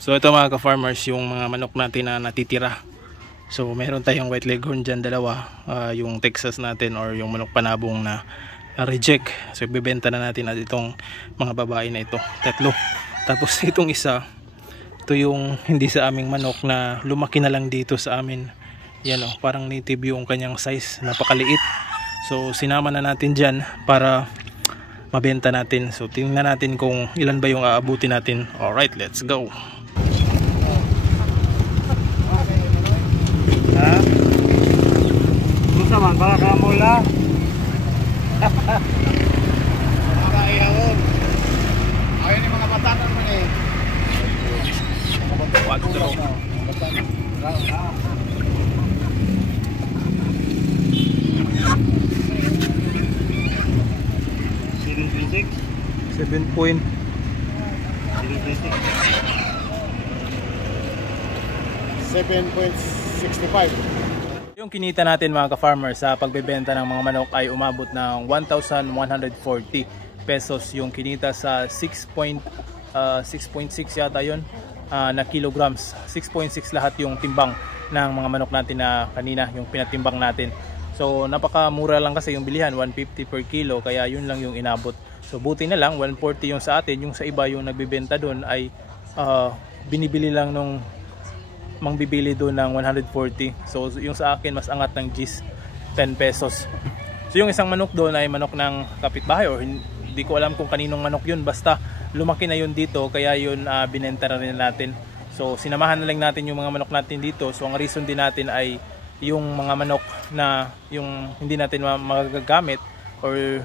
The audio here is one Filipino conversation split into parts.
So ito mga ka-farmers, yung mga manok natin na natitira. So meron tayong white leghorn dyan, dalawa. Yung Texas natin or yung manok panabong na reject. So ibebenta na natin at itong mga babae na ito, tatlo. Tapos itong isa, ito yung hindi sa aming manok na lumaki na lang dito sa amin. Yan o, parang native yung kanyang size, napakaliit. So sinama na natin dyan para mabenta natin. So tingnan natin kung ilan ba yung aabutin natin. Alright, let's go. Naman para kamula. Para ihawon. Ayun yung mga batakan man eh. Quadro. 7.65. Yung kinita natin mga ka-farmers sa pagbebenta ng mga manok ay umabot ng 1,140 pesos yung kinita sa 6.6 yata yun na kilograms. 6.6 lahat yung timbang ng mga manok natin na kanina yung pinatimbang natin. So napakamura lang kasi yung bilihan, 150 per kilo, kaya yun lang yung inabot. So buti na lang 140 yung sa atin, yung sa iba yung nagbebenta doon ay binibili lang nung mangbibili doon ng 140. So yung sa akin mas angat ng G's, 10 pesos. So yung isang manok doon ay manok ng kapitbahay or hindi ko alam kung kaninong manok yun, basta lumaki na yun dito kaya yun binenta na rin natin. So sinamahan na lang natin yung mga manok natin dito. So ang reason din natin ay yung mga manok na yung hindi natin magagamit or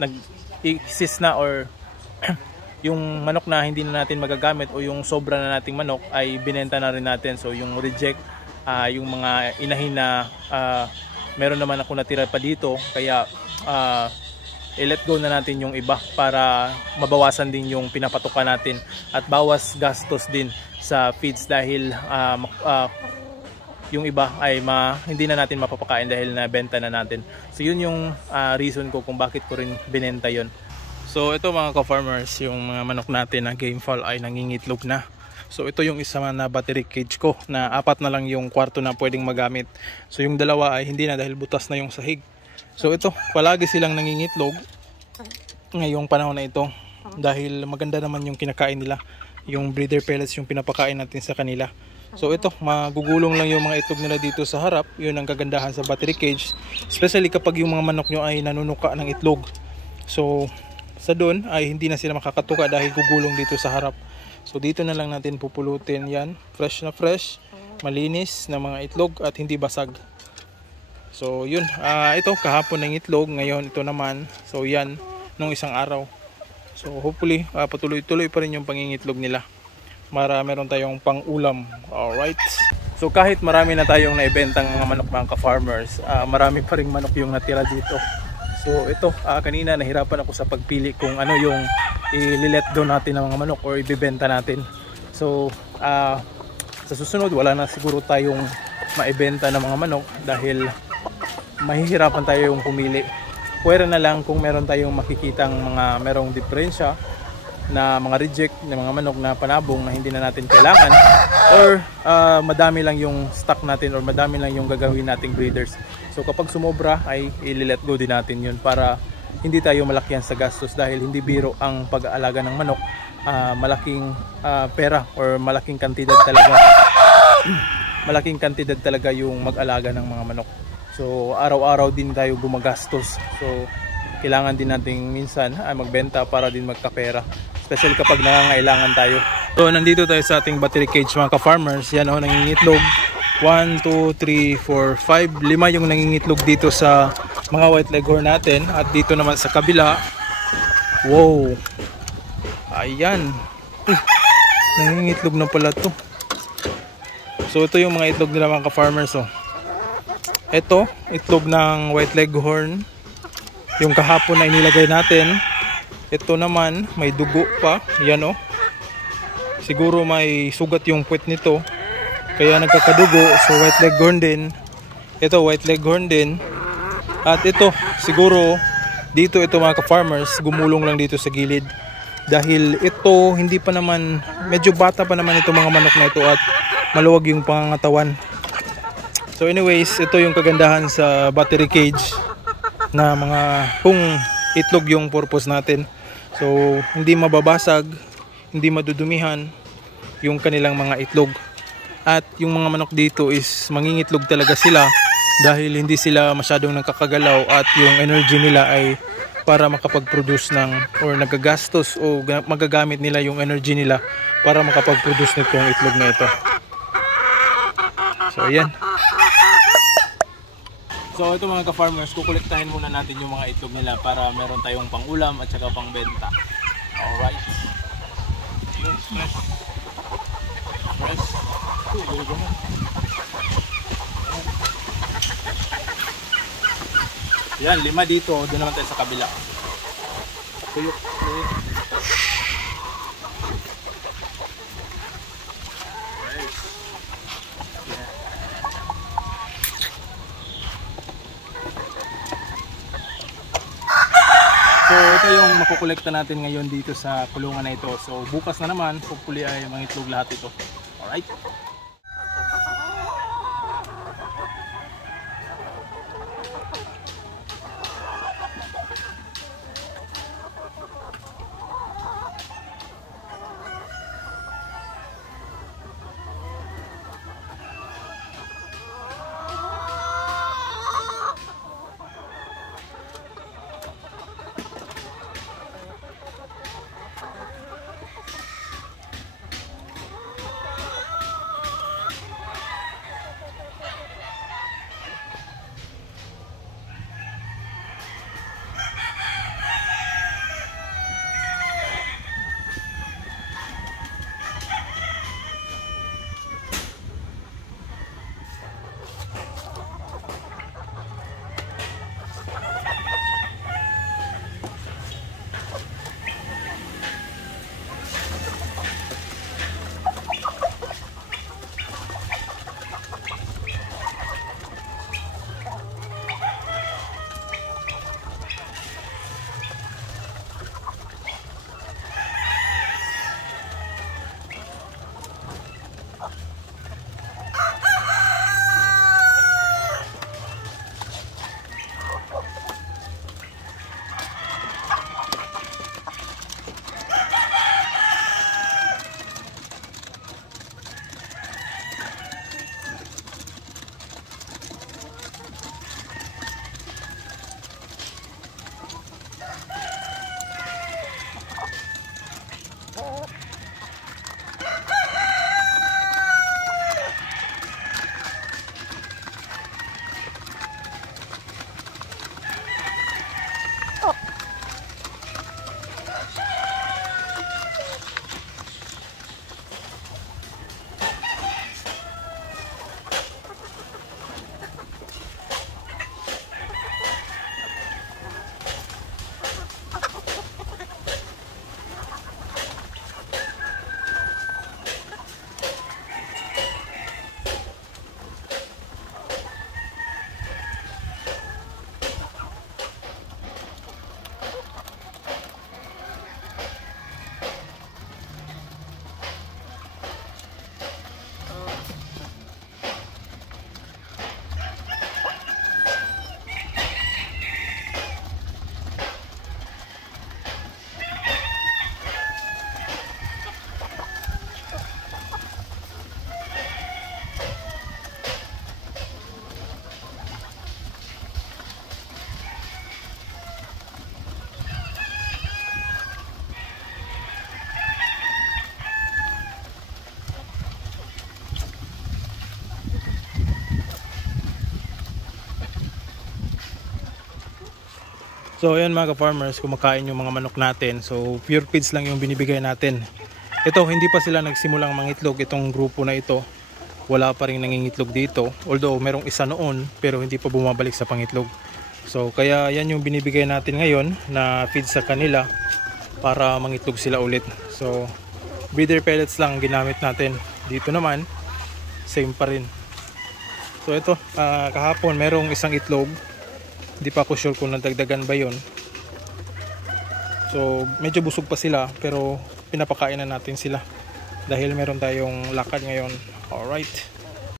nag-exist na or yung manok na hindi na natin magagamit o yung sobra na nating manok ay binenta na rin natin. So yung reject, yung mga inahin na meron naman ako natira pa dito, kaya i-let go na natin yung iba para mabawasan din yung pinapatukan natin at bawas gastos din sa feeds dahil yung iba ay hindi na natin mapapakain dahil nabenta na natin. So yun yung reason ko kung bakit ko rin binenta yun. So ito mga ka-farmers, yung mga manok natin na game fowl ay nangingitlog na. So ito yung isa na battery cage ko na 4 na lang yung kwarto na pwedeng magamit. So yung dalawa ay hindi na dahil butas na yung sahig. So ito, palagi silang nangingitlog ngayong panahon na ito dahil maganda naman yung kinakain nila. Yung breeder pellets yung pinapakain natin sa kanila. So ito, magugulong lang yung mga itlog nila dito sa harap. Yun ang kagandahan sa battery cage, especially kapag yung mga manok nyo ay nanunuka ng itlog. So sa doon ay hindi na sila makakatuka dahil gugulong dito sa harap. So dito na lang natin pupulutin yan, fresh na fresh, malinis na mga itlog at hindi basag. So yun, ito kahapon ng itlog, ngayon ito naman. So yan, nung isang araw. So hopefully patuloy-tuloy pa rin yung pangingitlog nila para meron tayong pang-ulam. Alright. So kahit marami na tayong naibentang mga manok mga ka-farmers, marami pa ring manok yung natira dito. So ito, kanina nahirapan ako sa pagpili kung ano yung i-let go natin ng mga manok or ibebenta natin. So sa susunod wala na siguro tayong maibenta ng mga manok dahil mahihirapan tayo yung pumili. Pwera na lang kung meron tayong makikitang mga merong diferensya na mga reject na mga manok na panabong na hindi na natin kailangan or madami lang yung stock natin or madami lang yung gagawin nating breeders. So kapag sumobra ay i-let go din natin yun para hindi tayo malakyan sa gastos dahil hindi biro ang pag-aalaga ng manok. Malaking pera or malaking kantidad talaga. Malaking kantidad talaga yung mag-alaga ng mga manok. So araw-araw din tayo gumagastos. So kailangan din natin minsan magbenta para din magkapera. Especially kapag nangangailangan tayo. So nandito tayo sa ating battery cage mga ka-farmers. Yan o, nangingitlog. 1, 2, 3, 4, 5, 5 yung nangingitlog dito sa mga white leghorn natin. At dito naman sa kabila, wow, ayan, nangingitlog na pala to. So ito yung mga itlog nila mga ka-farmers. Oh. Ito, itlog ng white leghorn, yung kahapon na inilagay natin. Ito naman, may dugo pa, yan o. Siguro may sugat yung puwet nito kaya nagkakadugo. So white leghorn din. Ito white leghorn din. At ito siguro dito ito mga ka-farmers gumulong lang dito sa gilid dahil ito hindi pa naman medyo bata pa naman itong mga manok na ito at maluwag yung pangangatawan. So anyways, ito yung kagandahan sa battery cage na mga kung itlog yung purpose natin. So hindi mababasag, hindi madudumihan yung kanilang mga itlog. At yung mga manok dito is mangingitlog talaga sila dahil hindi sila masyadong nagkakagalaw at yung energy nila ay para makapag-produce ng or nagagastos o magagamit nila yung energy nila para makapag-produce nitong itlog na ito. So ayan. So ito mga ka-farmers, kukolektahin muna natin yung mga itlog nila para meron tayong pang-ulam at saka pang-benta. Alright. Fresh. Yan, 5 dito. Doon naman tayo sa kabila. Tuyok. So ito yung makukolekta natin ngayon dito sa kulungan na ito. So bukas na naman, hopefully ay mangitlog lahat ito. Alright. So ayan mga ka-farmers, kumakain yung mga manok natin. So pure feeds lang yung binibigay natin. Ito, hindi pa sila nagsimulang mangitlog. Itong grupo na ito, wala pa rin nangingitlog dito. Although merong isa noon, pero hindi pa bumabalik sa pangitlog. So kaya yan yung binibigay natin ngayon na feed sa kanila para mangitlog sila ulit. So breeder pellets lang ginamit natin. Dito naman, same pa rin. So ito, kahapon merong isang itlog. Hindi pa ako sure kung nadagdagan ba yun. So medyo busog pa sila, pero pinapakain na natin sila dahil meron tayong lakad ngayon. Alright.